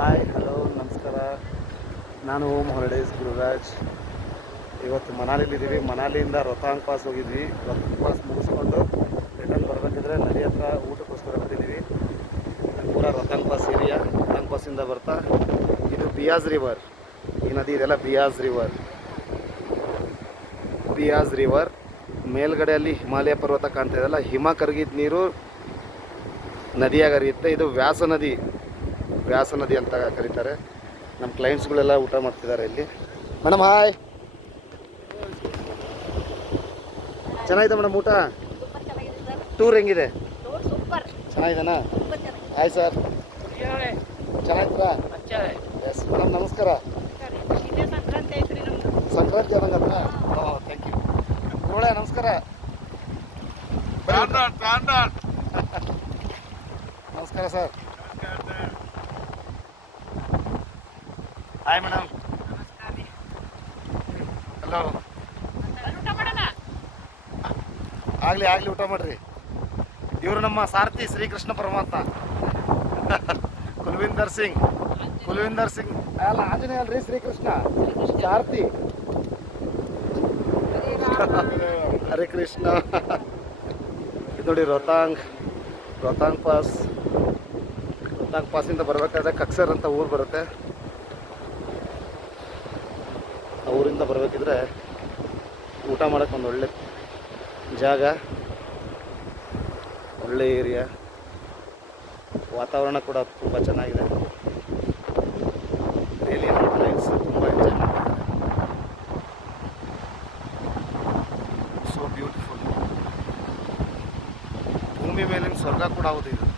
Hi hello ನಮಸ್ಕಾರ. ನಾನು home holidays Gururaj. ಇವತ್ತು ಮನಾಲಿಲಿದ್ದೀವಿ. ಮನಾಲಿಯಿಂದ ರೊಹತಾಂಗ್ ಪಾಸ್ ಹೋಗಿದ್ವಿ. ರೊಹತಾಂಗ್ ಪಾಸ್ ಮುಗಿಸ್ಕೊಂಡು ರಿಟರ್ನ್ ಬರಬೇಕಿದ್ರೆ ನದಿ ಹತ್ರ ಊಟಕ್ಕೋಸ್ಕರ ಬಂದಿದ್ದೀವಿ. ಪೂರ ರೊಹತಾಂಗ್ ಪಾಸ್ ಏರಿಯಾ. ರೊಹತಾಂಗ್ ಪಾಸಿಂದ ಬರ್ತಾ ಇದು ಬಿಯಾಸ್ ರಿವರ್. ಈ ನದಿ ಇದೆಲ್ಲ ಬಿಯಾಸ್ ರಿವರ್. ಮೇಲ್ಗಡೆಯಲ್ಲಿ ಹಿಮಾಲಯ ಪರ್ವತ ಕಾಣ್ತಾ ಇದೆಯಲ್ಲ, ಹಿಮ ಕರಗಿದ ನೀರು ನದಿಯಾಗಿ ಹರಿಯುತ್ತೆ. ಇದು ವ್ಯಾಸ ನದಿ ಅಂತ ಕರೀತಾರೆ. ನಮ್ಮ ಕ್ಲೈಂಟ್ಸ್ಗಳೆಲ್ಲ ಊಟ ಮಾಡ್ತಿದ್ದಾರೆ ಇಲ್ಲಿ. Madam hi. ಚೆನ್ನಾಗಿದೆ ಮೇಡಮ್ ಊಟ? ಟೂರ್ ಹೆಂಗಿದೆ? ಚೆನ್ನಾಗಿದೆನಾ? ಹಾಯ್ ಸರ್, ಚೆನ್ನಾಗಿದ್ರಾ? ಎಸ್ ಮೇಡಮ್, ನಮಸ್ಕಾರ. ಸಂಕ್ರಾಂತಿ ಅನ್ನಂಗತ್ರ? Thank you. ಒಳ್ಳೆ ನಮಸ್ಕಾರ. ನಮಸ್ಕಾರ ಸರ್. Hi madam. ಹಲೋ. ಆಗಲಿ ಊಟ ಮಾಡ್ರಿ. ಇವರು ನಮ್ಮ ಸಾರಥಿ ಶ್ರೀಕೃಷ್ಣ ಪರಮಾತ್ಮ. ಕುಲ್ವಿಂದರ್ ಸಿಂಗ್ ಅಲ್ಲ, ಆಂಜನೇಯ ಅಲ್ರಿ, ಶ್ರೀಕೃಷ್ಣ ಸಾರಥಿ. ಹರೇ ಕೃಷ್ಣ. ಇದು ನೋಡಿ ರೊಹತಾಂಗ್ ಪಾಸಿಂದ ಬರಬೇಕಾದ್ರೆ ಕಕ್ಸರ್ ಅಂತ ಊರು ಬರುತ್ತೆ. ಆ ಊರಿಂದ ಬರಬೇಕಿದ್ರೆ ಊಟ ಮಾಡೋಕ್ಕೆ ಒಂದು ಒಳ್ಳೆ ಜಾಗ, ಒಳ್ಳೆ ಏರಿಯಾ. ವಾತಾವರಣ ಕೂಡ ತುಂಬ ಚೆನ್ನಾಗಿದೆ. ಡೈಲಿ ನಮ್ಮ ಕ್ಲೈಂಟ್ಸ್ ತುಂಬ ಎಂಜಾಯ್ ಮಾಡ್ತಿದ್ದಾರೆ. So beautiful. ಭೂಮಿ ಮೇಲಿನ ಸ್ವರ್ಗ ಕೂಡ ಹೌದು ಇದು.